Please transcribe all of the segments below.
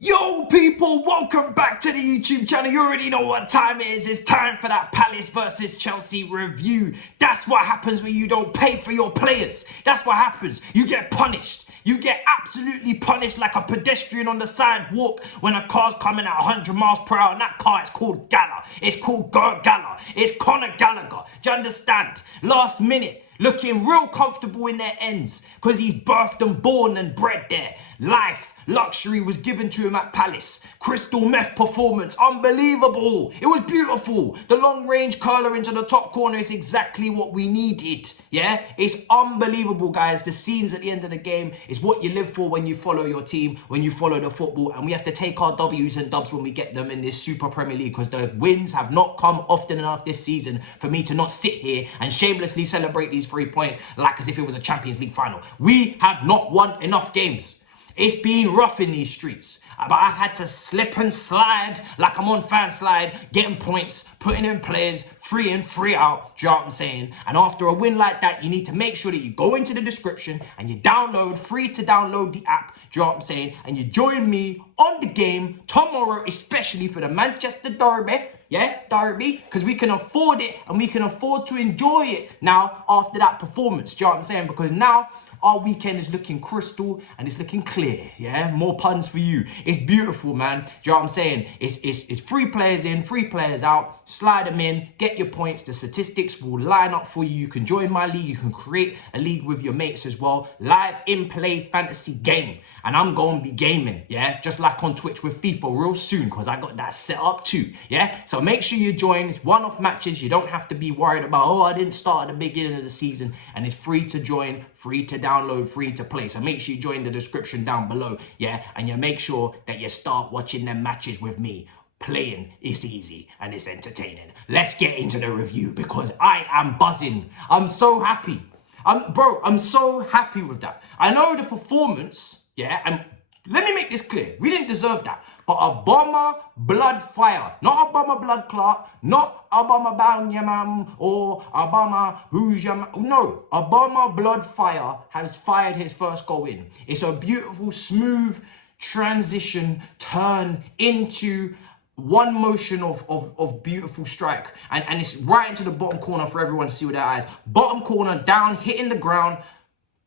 Yo people, welcome back to the YouTube channel. You already know what time it is. It's time for that Palace versus Chelsea review. That's what happens when you don't pay for your players. That's what happens. You get punished. You get absolutely punished like a pedestrian on the sidewalk when a car's coming at 100 miles per hour. And that car is called Gallagher. It's called Gallagher. It's Conor Gallagher. Do you understand? Last minute, looking real comfortable in their ends because he's birthed and born and bred there. Life, luxury was given to him at Palace. Crystal meth performance, unbelievable. It was beautiful. The long range curler into the top corner is exactly what we needed. Yeah, it's unbelievable, guys. The scenes at the end of the game is what you live for when you follow your team, when you follow the football, and we have to take our W's and dubs when we get them in this Super Premier League because the wins have not come often enough this season for me to not sit here and shamelessly celebrate these 3 points like as if it was a Champions League final. We have not won enough games. It's been rough in these streets, but I've had to slip and slide like I'm on Fanslide, getting points, putting in players, free in, free out, do you know what I'm saying? And after a win like that, you need to make sure that you go into the description and you download, free to download the app, do you know what I'm saying? And you join me on the game tomorrow, especially for the Manchester Derby, yeah, Derby, because we can afford it and we can afford to enjoy it now after that performance, do you know what I'm saying? Because now, our weekend is looking crystal and it's looking clear, yeah? More puns for you. It's beautiful, man. Do you know what I'm saying? It's 3 players in, 3 players out. Slide them in, get your points. The statistics will line up for you. You can join my league. You can create a league with your mates as well. Live in-play fantasy game. And I'm going to be gaming, yeah? Just like on Twitch with FIFA real soon because I got that set up too, yeah? So make sure you join. It's one-off matches. You don't have to be worried about, oh, I didn't start at the beginning of the season. And it's free to join, free to download, free to play. So make sure you join the description down below, yeah? And you make sure that you start watching them matches with me. Playing is easy and it's entertaining. Let's get into the review because I am buzzing. I'm so happy. I'm so happy with that. I know the performance, yeah, and let me make this clear. We didn't deserve that. But a bomber blood fire, not a bomber blood clot, not a bomber bang your mam or a bomber who's your mam. No, a bomber blood fire has fired his first goal in. It's a beautiful, smooth transition turn into one motion of beautiful strike. And it's right into the bottom corner for everyone to see with their eyes. Bottom corner, down, hitting the ground,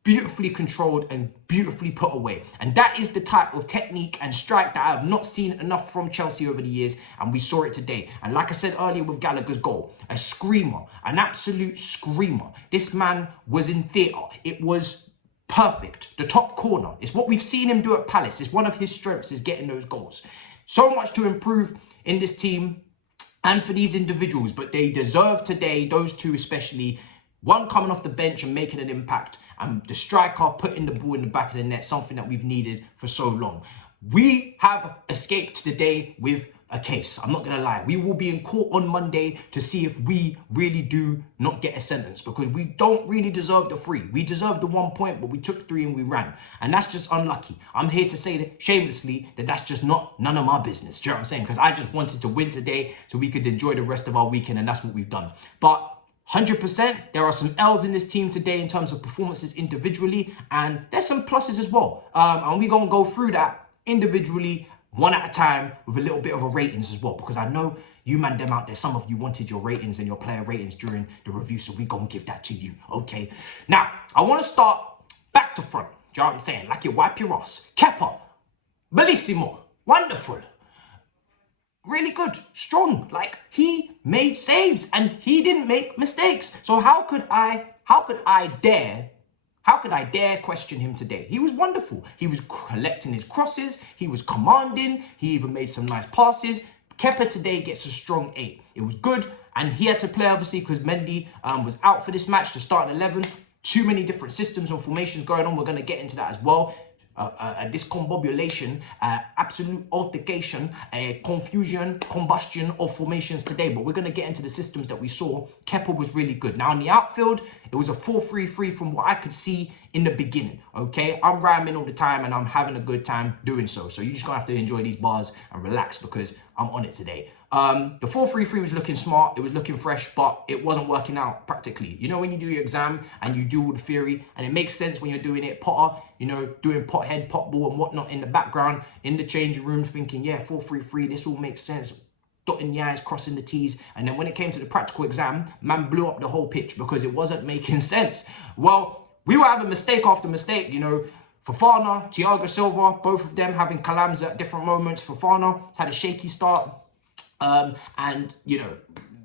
beautifully controlled and beautifully put away. And that is the type of technique and strike that I have not seen enough from Chelsea over the years, and we saw it today. And like I said earlier with Gallagher's goal, a screamer, an absolute screamer. This man was in theatre. It was perfect. The top corner. It's what we've seen him do at Palace. It's one of his strengths is getting those goals. So much to improve in this team and for these individuals, but they deserve today, those two especially, one coming off the bench and making an impact, and the striker putting the ball in the back of the net, something that we've needed for so long. We have escaped today with a case. I'm not going to lie. We will be in court on Monday to see if we really do not get a sentence because we don't really deserve the 3. We deserve the 1 point, but we took 3 and we ran. And that's just unlucky. I'm here to say that shamelessly that that's just none of my business. Do you know what I'm saying? Because I just wanted to win today so we could enjoy the rest of our weekend, and that's what we've done. But 100%, there are some L's in this team today in terms of performances individually, and there's some pluses as well. And we're going to go through that individually, one at a time, with a little bit of a ratings as well, because I know you man them out there, some of you wanted your ratings and your player ratings during the review, so we're going to give that to you, okay? Now, I want to start back to front, do you know what I'm saying? Like you wipe your ass. Kepa, bellissimo, wonderful. Really good, strong, like he made saves and he didn't make mistakes. So how could I dare question him today? He was wonderful. He was collecting his crosses, he was commanding, he even made some nice passes. Kepa today gets a strong 8. It was good, and he had to play obviously because Mendy was out for this match to start at 11. Too many different systems and formations going on. We're going to get into that as well. Discombobulation, absolute altercation, confusion, combustion of formations today. But we're going to get into the systems that we saw. Kepa was really good. Now in the outfield, It was a 4-3-3 from what I could see in the beginning, okay? I'm rhyming all the time and I'm having a good time doing so. So you're just gonna have to enjoy these bars and relax because I'm on it today. The 4-3-3 was looking smart, it was looking fresh, but it wasn't working out practically. You know, when you do your exam and you do all the theory, and it makes sense when you're doing it Potter, you know, doing pot head, pot ball and whatnot in the background, in the changing room, thinking, yeah, 4-3-3, this all makes sense. Dotting the I's, crossing the T's. And then when it came to the practical exam, man blew up the whole pitch because it wasn't making sense. Well, we were having mistake after mistake, you know. Fofana, Thiago Silva, both of them having calams at different moments. Fofana had a shaky start. And, you know,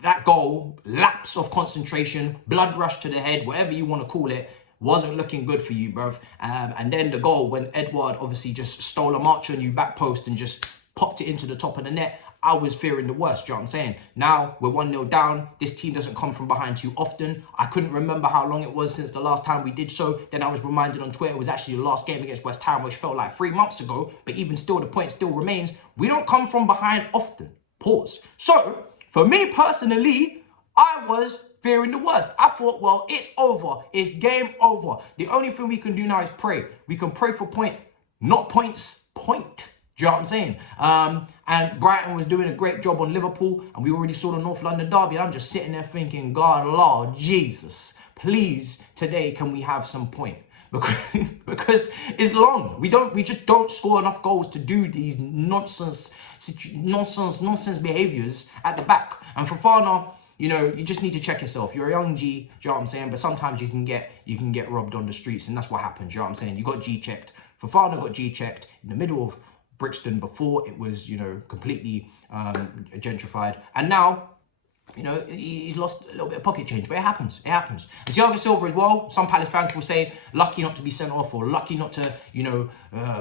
that goal, lapse of concentration, blood rush to the head, whatever you want to call it, wasn't looking good for you, bruv. And then the goal when Edouard obviously just stole a march on you back post and just popped it into the top of the net. I was fearing the worst, do you know what I'm saying? Now we're 1-0 down. This team doesn't come from behind too often. I couldn't remember how long it was since the last time we did so. Then I was reminded on Twitter it was actually the last game against West Ham, which felt like 3 months ago. But even still, the point still remains. We don't come from behind often. Pause. So, for me personally, I was fearing the worst. I thought, well, it's over. It's game over. The only thing we can do now is pray. We can pray for point, not points, point. Do you know what I'm saying? And Brighton was doing a great job on Liverpool, and we already saw the North London derby. And I'm just sitting there thinking, God, Lord, Jesus, please, today, can we have some point? Because it's long. We just don't score enough goals to do these nonsense behaviors at the back. And Fofana, you know, you just need to check yourself. You're a young G, do you know what I'm saying? But sometimes you can get robbed on the streets, and that's what happened, do you know what I'm saying? You got G checked. Fofana got G checked in the middle of Brixton before it was, you know, completely gentrified. And now, you know, he's lost a little bit of pocket change, but it happens. It happens. And Thiago Silva as well. Some Palace fans will say, lucky not to be sent off, or lucky not to, you know,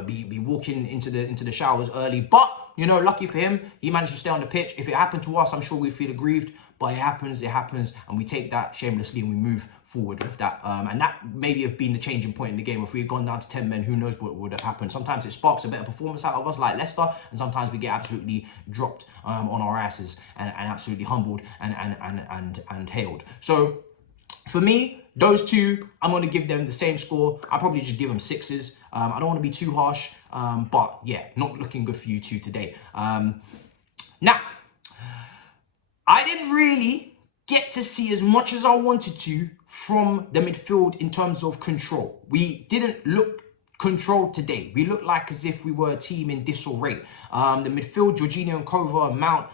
be walking into the showers early. But, you know, lucky for him, he managed to stay on the pitch. If it happened to us, I'm sure we'd feel aggrieved. But it happens, and we take that shamelessly and we move forward with that. And that maybe have been the changing point in the game. If we had gone down to 10 men, who knows what would have happened. Sometimes it sparks a better performance out of us, like Leicester, and sometimes we get absolutely dropped on our asses and absolutely humbled and hailed. So for me, those two, I'm going to give them the same score. I'll probably just give them 6s. I don't want to be too harsh, but yeah, not looking good for you two today. Now, I didn't really get to see as much as I wanted to from the midfield in terms of control. We didn't look controlled today. We looked like as if we were a team in disarray. The midfield, Jorginho and Kova and Mount,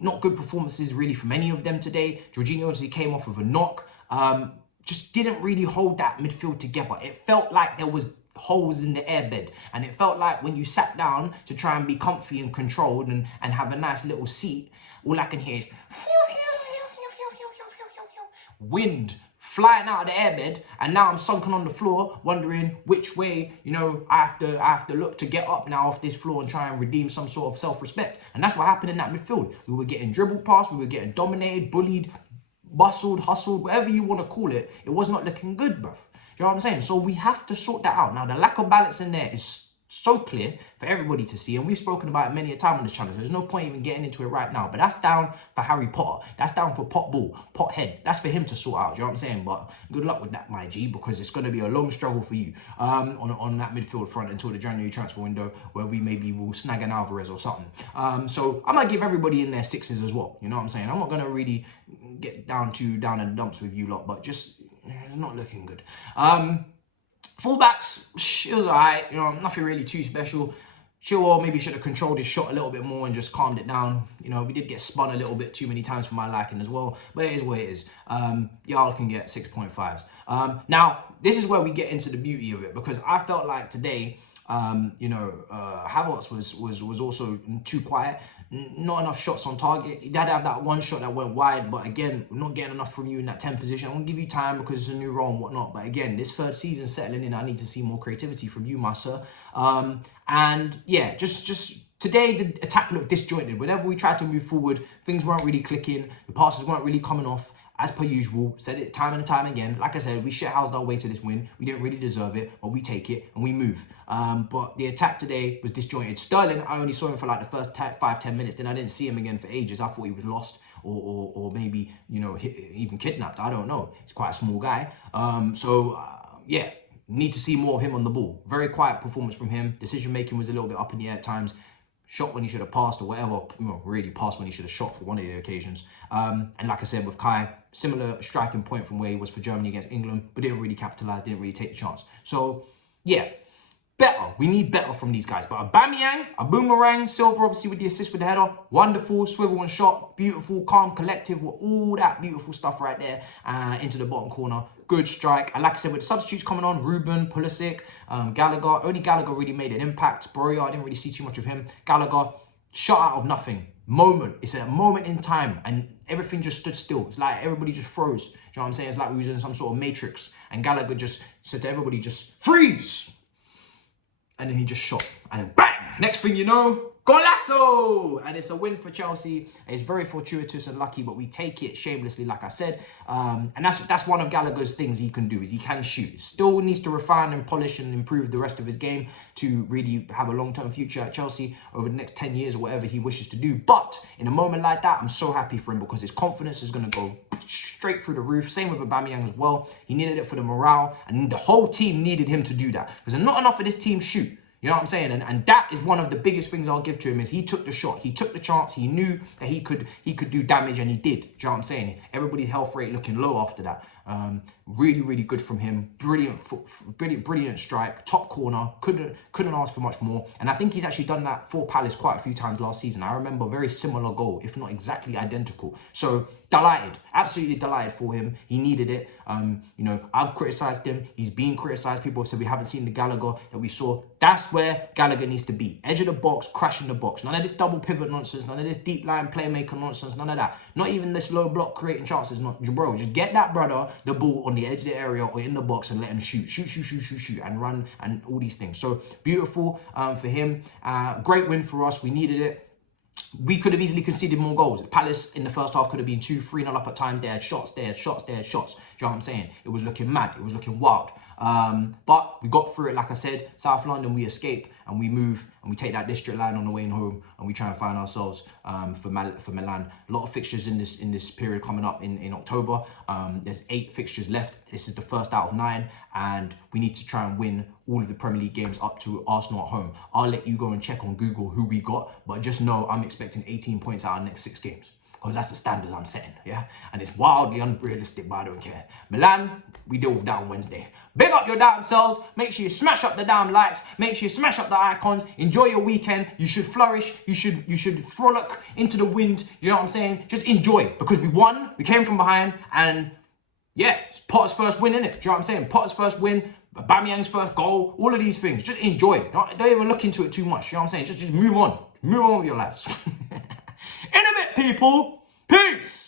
not good performances really from any of them today. Jorginho obviously came off of a knock. Just didn't really hold that midfield together. It felt like there was holes in the airbed, and it felt like when you sat down to try and be comfy and controlled and have a nice little seat, all I can hear is wind flying out of the airbed, and now I'm sunken on the floor wondering which way, you know, I have to look to get up now off this floor and try and redeem some sort of self-respect. And that's what happened in that midfield. We were getting dribbled past, we were getting dominated, bullied, bustled, hustled, whatever you want to call it. It was not looking good, bruv. You know what I'm saying? So we have to sort that out. Now, the lack of balance in there is so clear for everybody to see, and we've spoken about it many a time on this channel, so there's no point even getting into it right now. But that's down for Harry Potter. That's down for pot ball, pot head. That's for him to sort out, you know what I'm saying? But good luck with that, my G, because it's going to be a long struggle for you on that midfield front until the January transfer window, where we maybe will snag an Alvarez or something. So I might give everybody in there 6s as well, you know what I'm saying? I'm not going to really get down in the dumps with you lot, but just, it's not looking good. Fullbacks, it was alright, you know, nothing really too special. Chilwell maybe should have controlled his shot a little bit more and just calmed it down. You know, we did get spun a little bit too many times for my liking as well, but it is what it is. Y'all can get 6.5s. Now, this is where we get into the beauty of it, because I felt like today, you know, Havertz was also too quiet. Not enough shots on target. He did have that one shot that went wide, but again, we're not getting enough from you in that 10 position. I'm going to give you time because it's a new role and whatnot. But again, this third season settling in, I need to see more creativity from you, my sir. And yeah, just today the attack looked disjointed. Whenever we tried to move forward, things weren't really clicking. The passes weren't really coming off. As per usual, said it time and time again. Like I said, we shithoused our way to this win. We didn't really deserve it, but we take it and we move. But the attack today was disjointed. Sterling, I only saw him for like the first 5-10 minutes. Then I didn't see him again for ages. I thought he was lost or maybe, you know, even kidnapped. I don't know. He's quite a small guy. Yeah, need to see more of him on the ball. Very quiet performance from him. Decision making was a little bit up in the air at times. Shot when he should have passed or whatever. Well, really passed when he should have shot for one of the occasions. And like I said with Kai, similar striking point from where he was for Germany against England, but didn't really capitalize, didn't really take the chance. So yeah, better. We need better from these guys. But Aubameyang, a boomerang, Silver obviously with the assist with the header, wonderful, swivel and shot, beautiful, calm, collective, with all that beautiful stuff right there into the bottom corner. Good strike. And like I said, with the substitutes coming on, Ruben, Pulisic, Gallagher. Only Gallagher really made an impact. Borja, I didn't really see too much of him. Gallagher, shot out of nothing. Moment. It's a moment in time and everything just stood still. It's like everybody just froze. Do you know what I'm saying? It's like we was in some sort of matrix. And Gallagher just said to everybody, just freeze. And then he just shot. And then bang! Next thing you know, golazo! And it's a win for Chelsea. It's very fortuitous and lucky, but we take it shamelessly, like I said. And that's one of Gallagher's things he can do, is he can shoot. Still needs to refine and polish and improve the rest of his game to really have a long-term future at Chelsea over the next 10 years or whatever he wishes to do. But in a moment like that, I'm so happy for him because his confidence is going to go straight through the roof. Same with Aubameyang as well. He needed it for the morale, and the whole team needed him to do that because not enough of this team shoot. You know what I'm saying? And that is one of the biggest things I'll give to him is he took the shot. He took the chance. He knew that he could do damage, and he did. Do you know what I'm saying? Everybody's health rate looking low after that. Really, really good from him. Brilliant strike. Top corner. Couldn't ask for much more. And I think he's actually done that for Palace quite a few times last season. I remember a very similar goal, if not exactly identical. So delighted. Absolutely delighted for him. He needed it. You know, I've criticised him. He's been criticised. People have said we haven't seen the Gallagher that we saw. That's where Gallagher needs to be. Edge of the box, crashing the box. None of this double pivot nonsense. None of this deep line playmaker nonsense. None of that. Not even this low block creating chances. Not, bro, just get that brother the ball on the edge of the area or in the box and let him shoot and run and all these things. So beautiful for him. Great win for us. We needed it. We could have easily conceded more goals. Palace in the first half could have been 2-3-0 up at times. They had shots. Do you know what I'm saying? It was looking mad. It was looking wild. But we got through it, like I said. South London, we escape and we move and we take that district line on the way home and we try and find ourselves for Milan. A lot of fixtures in this period coming up in October. There's 8 fixtures left. This is the first out of 9 and we need to try and win all of the Premier League games up to Arsenal at home. I'll let you go and check on Google who we got, but just know I'm expecting 18 points out of the next 6 games. Because that's the standard I'm setting, yeah? And it's wildly unrealistic, but I don't care. Milan, we deal with that on Wednesday. Big up your damn selves. Make sure you smash up the damn likes. Make sure you smash up the icons. Enjoy your weekend. You should flourish. You should frolic into the wind. You know what I'm saying? Just enjoy. Because we won. We came from behind. And yeah, it's Potter's first win, innit? Do you know what I'm saying? Potter's first win. Aubameyang's first goal. All of these things. Just enjoy. Don't even look into it too much. You know what I'm saying? Just move on. Move on with your lives. In a bit, people. Peace.